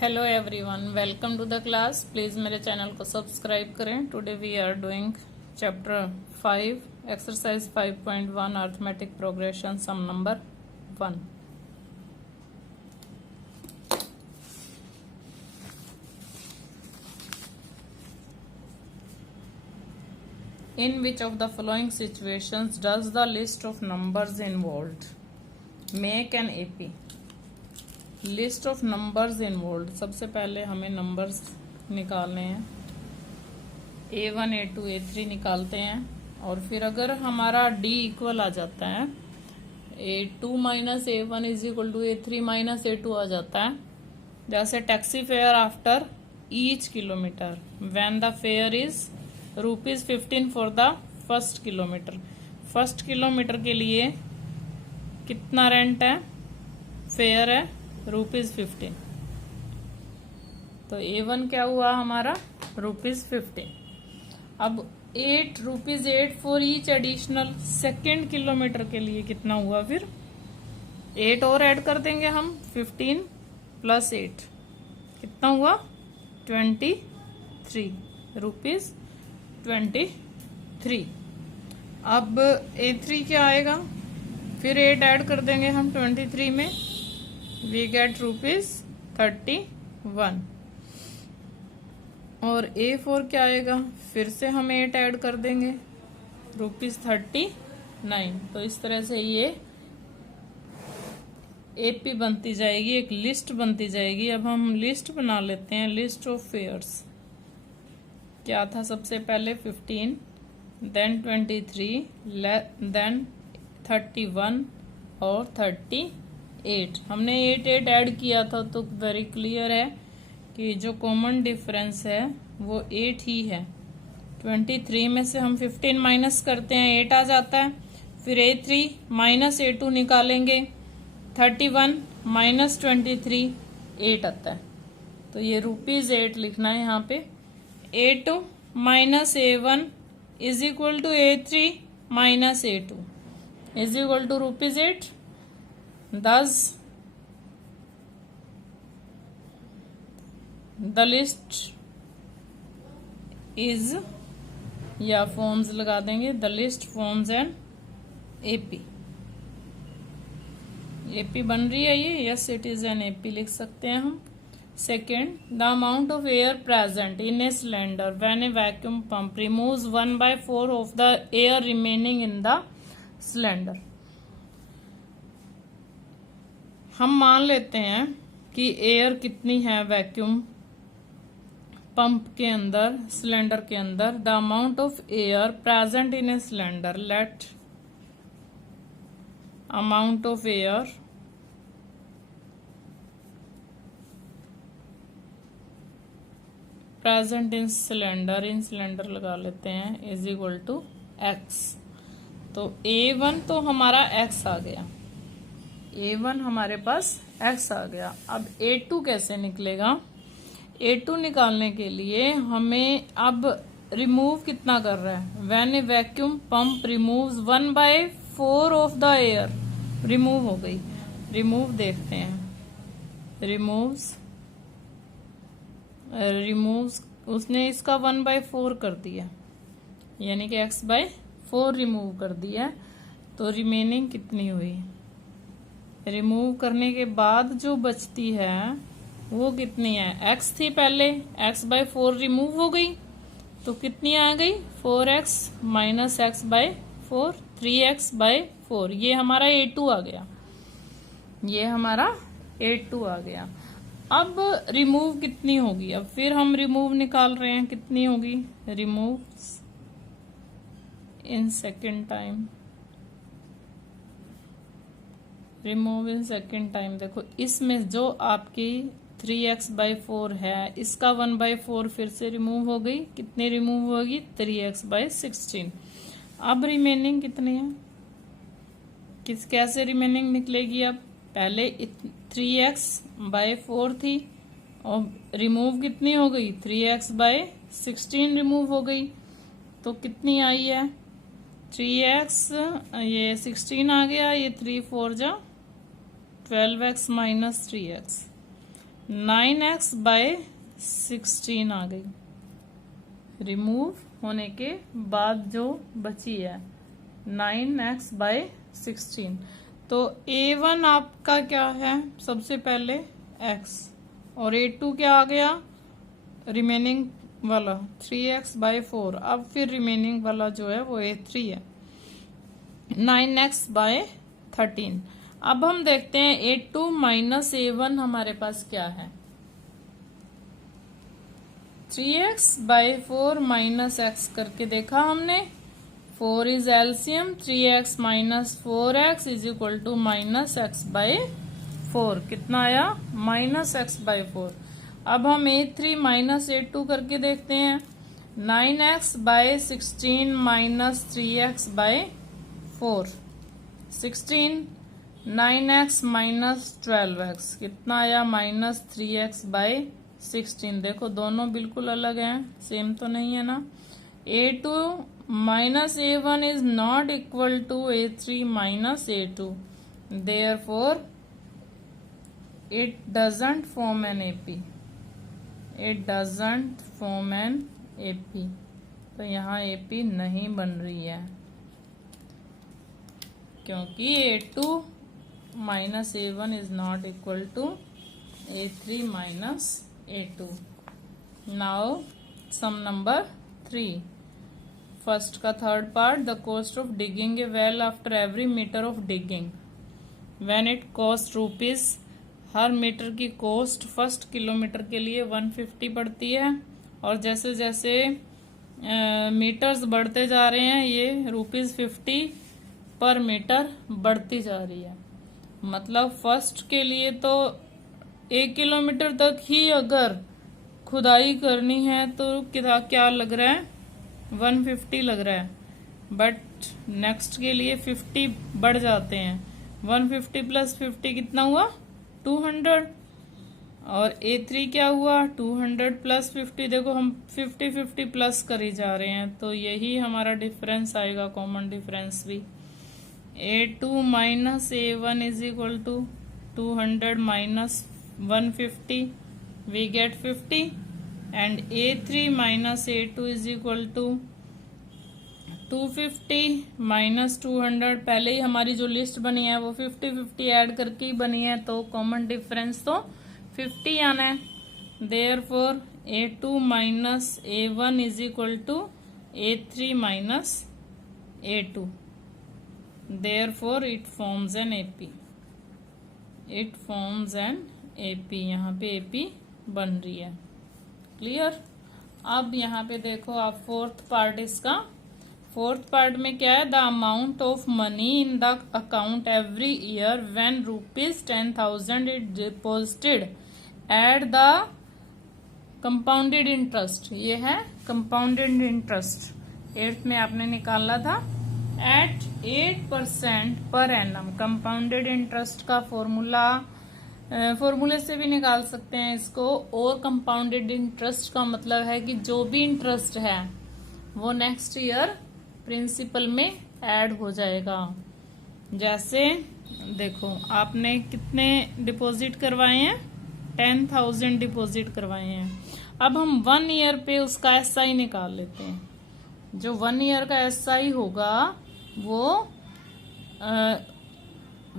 Hello everyone, welcome to the class. Please मेरे channel को subscribe करें। Today we are doing chapter 5 exercise 5.1 arithmetic progression sum number 1। In which of the following situations does the list of numbers involved make an AP? List of numbers involve. सबसे पहले हमें numbers निकालने हैं, A1 A2 A3 निकालते हैं। और फिर अगर हमारा D इक्वल आ जाता है, A2 minus A1 is equal to A3 minus A2 आ जाता है। जैसे taxi fare after each kilometre when the fare is ₹15 for the first kilometre. First kilometre के लिए कितना रेंट है, फेयर है ₹15। तो A1 क्या हुआ हमारा, ₹15। अब ₹8 for each additional second kilometre के लिए कितना हुआ, फिर 8 और ऐड कर देंगे हम। 15 प्लस 8 कितना हुआ, 23 ₹23। अब A3 क्या आएगा, फिर 8 ऐड कर देंगे हम 23 में, वी गेट ₹31। और A4 क्या आएगा, फिर से हम 8 ऐड कर देंगे, ₹39। तो इस तरह से ये AP बनती जाएगी, एक लिस्ट बनती जाएगी। अब हम लिस्ट बना लेते हैं, लिस्ट ऑफ फेयर्स। क्या था सबसे पहले, 15, देन 23, देन 31 और 38। हमने 8 ऐड किया था, तो वेरी क्लियर है कि जो कॉमन डिफरेंस है वो 8 ही है। 23 में से हम 15 माइनस करते हैं, 8 आ जाता है। फिर A3 माइनस A2 निकालेंगे, 31 माइनस 23 8 आता है। तो ये ₹8 लिखना है यहाँ पे। A2 minus A1 is equal to A3 minus A2 is equal to ₹8। Thus, the list is, या फॉर्म्स लगा देंगे, the list forms an AP। AP बन रही है ये, yes it is an AP लिख सकते हैं हम। Second, the amount of air present in a cylinder when a vacuum pump removes 1/4 of the air remaining in the cylinder। हम मान लेते हैं कि एयर कितनी है वैक्यूम पंप के अंदर, सिलेंडर के अंदर। The amount of air present in a cylinder, let amount of air present in cylinder लगा लेते हैं, इज इक्वल टू X। तो A1 तो हमारा X आ गया, A1 हमारे पास X आ गया। अब A2 कैसे निकलेगा, A2 निकालने के लिए हमें अब रिमूव कितना कर रहा है, when A vacuum pump removes 1/4 of the air. Remove हो गई, रिमूव देखते हैं, रिमूव्स उसने इसका 1/4 कर दिया, यानी कि X/4 रिमूव कर दिया। तो रिमेनिंग कितनी हुई, रिमूव करने के बाद जो बचती है वो कितनी है, X थी पहले, X/4 रिमूव हो गई तो कितनी आ गई, 4X माइनस X/4, 3X/4। ये हमारा A2 आ गया, ये हमारा A2 आ गया। अब रिमूव कितनी होगी, अब फिर हम रिमूव निकाल रहे हैं, कितनी होगी, remove in second time, remove in second time. देखो इसमें जो आपकी 3X/4 है, इसका 1/4 फिर से रिमूव हो गई, कितनी रिमूव होगी, 3X/16। अब रिमेनिंग कितनी है, कैसे रिमेनिंग निकलेगी, अब पहले 3X/4 थी और रिमूव कितनी हो गई, 3X/16 रिमूव हो गई। तो कितनी आई है, 3X, ये 16 आ गया, ये 3 4 जा 12X minus 3X। 9x bye 16 आ गई, रिमूव होने के बाद जो बची है 9x बाय 16। तो A1 आपका क्या है, सबसे पहले x, और A2 क्या आ गया, रिमेनिंग वाला 3x बाय 4। अब फिर रिमेनिंग वाला जो है वो A3 है, 9x बाय 13। अब हम देखते हैं A2 माइनस A1 हमारे पास क्या है, 3x बाय 4 माइनस x करके देखा हमने, 4 is LCM, 3x minus 4x is equal to minus x by 4। कितना आया, माइनस x बाय 4। अब हम A3 माइनस A2 करके देखते हैं, 9x bye 16 minus 3x bye 4, 16, 9x minus 12x, कितना आया, माइनस 3x बाय 16। देखो दोनों बिल्कुल अलग हैं, सेम तो नहीं है ना। A2 minus A1 is not equal to A3 minus A2, therefore it doesn't form an AP, it doesn't form an AP। तो यहाँ AP नहीं बन रही है, क्योंकि A2 minus A1 is not equal to A3 minus A2। Now some number 3, first का third part, the cost of digging a well after every metre of digging when it cost rupees. हर metre की cost first kilometre के लिए 150 पड़ती है, और जैसे जैसे मीटर्स बढ़ते जा रहे हैं ये ₹50 पर मीटर बढ़ती जा रही है। मतलब फर्स्ट के लिए तो 1 किलोमीटर तक ही अगर खुदाई करनी है तो क्या लग रहा है, 150 लग रहा है, बट नेक्स्ट के लिए 50 बढ़ जाते हैं, 150 प्लस 50 कितना हुआ, 200। और A3 क्या हुआ, 200 प्लस 50। देखो हम 50 प्लस कर ही जा रहे हैं, तो यही हमारा डिफरेंस आएगा, कॉमन डिफरेंस भी। A2 minus A1 is equal to 200 minus 150, we get 50, and A3 minus A2 is equal to 250 minus 200। पहले ही हमारी जो लिस्ट बनी है वो 50 ऐड करके ही बनी है, तो कॉमन डिफरेंस तो 50 आना है। Therefore A2 minus A1 is equal to A3 minus A2, therefore it forms an AP, it forms an AP। यहाँ पे AP बन रही है, क्लियर। अब यहाँ पे देखो आप फोर्थ पार्ट इसका, फोर्थ पार्ट में क्या है, the amount of money in the account every year when ₹10,000 is deposited at the compounded interest. ये है कंपाउंडेड इंटरेस्ट, 8th में आपने निकाला था, eight 8% per annum. Compounded interest का फॉर्मूले से भी निकाल सकते हैं इसको, और कंपाउंडेड इंटरेस्ट का मतलब है कि जो भी इंटरेस्ट है वो नेक्स्ट ईयर प्रिंसिपल में ऐड हो जाएगा। जैसे देखो आपने कितने डिपॉजिट करवाए हैं, 10,000 डिपॉजिट करवाए हैं। अब हम 1 ईयर पे उसका SI निकाल लेते हैं। जो 1 ईयर का SI होगा वो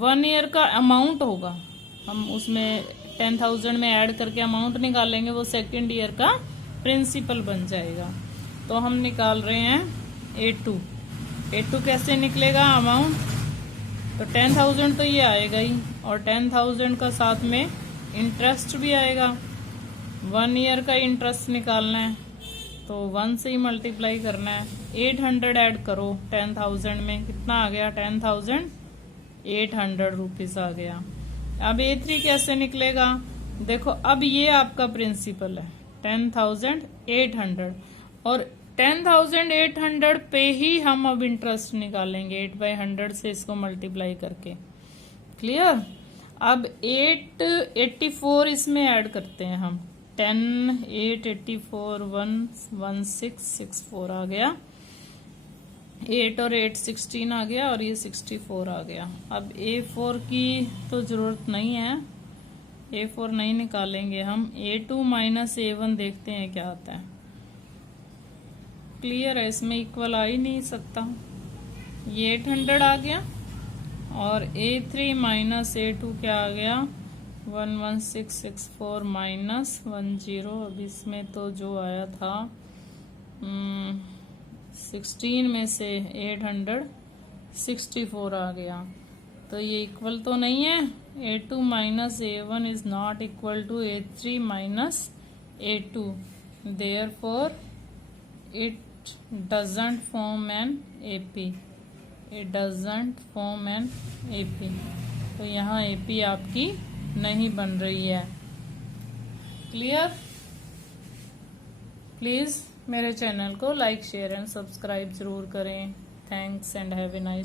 1 ईयर का अमाउंट होगा, हम उसमें 10,000 में ऐड करके अमाउंट निकालेंगे, वो सेकेंड ईयर का प्रिंसिपल बन जाएगा। तो हम निकाल रहे हैं A2 कैसे निकलेगा अमाउंट, तो 10,000 तो ये आएगा ही, और 10,000 का साथ में इंटरेस्ट भी आएगा। 1 ईयर का इंटरेस्ट निकालना है तो 1 से ही मल्टीप्लाई करना है। 800 ऐड करो 10,000 में, कितना आ गया, 10,800 रुपीज आ गया। अब A3 कैसे निकलेगा, देखो अब ये आपका प्रिंसिपल है 10,800, और 10,800 पे ही हम अब इंटरेस्ट निकालेंगे 8/100 से इसको मल्टीप्लाई करके, क्लियर। अब 884 इसमें ऐड करते हैं हम, 10, 8, 84, 11664 आ गया, 8 और 8 16 आ गया, और ये 64 आ गया। अब A4 की तो जरूरत नहीं है, A4 नहीं निकालेंगे हम, A2 माइनस A1 देखते हैं क्या आता है। क्लियर है, इसमें इक्वल आ ही नहीं सकता। ये 800 आ गया और A3 माइनस A2 क्या आ गया, 11664 माइनस 10। अब इसमें तो जो आया था 16 में से 864 आ गया, तो ये इक्वल तो नहीं है। A2 minus A1 is not equal to A3 minus A2, therefore it doesn't form an AP। It doesn't form an AP, तो यहाँ AP आपकी नहीं बन रही है। क्लियर? प्लीज़ मेरे चैनल को लाइक शेयर एंड सब्सक्राइब ज़रूर करें। Thanks and have a nice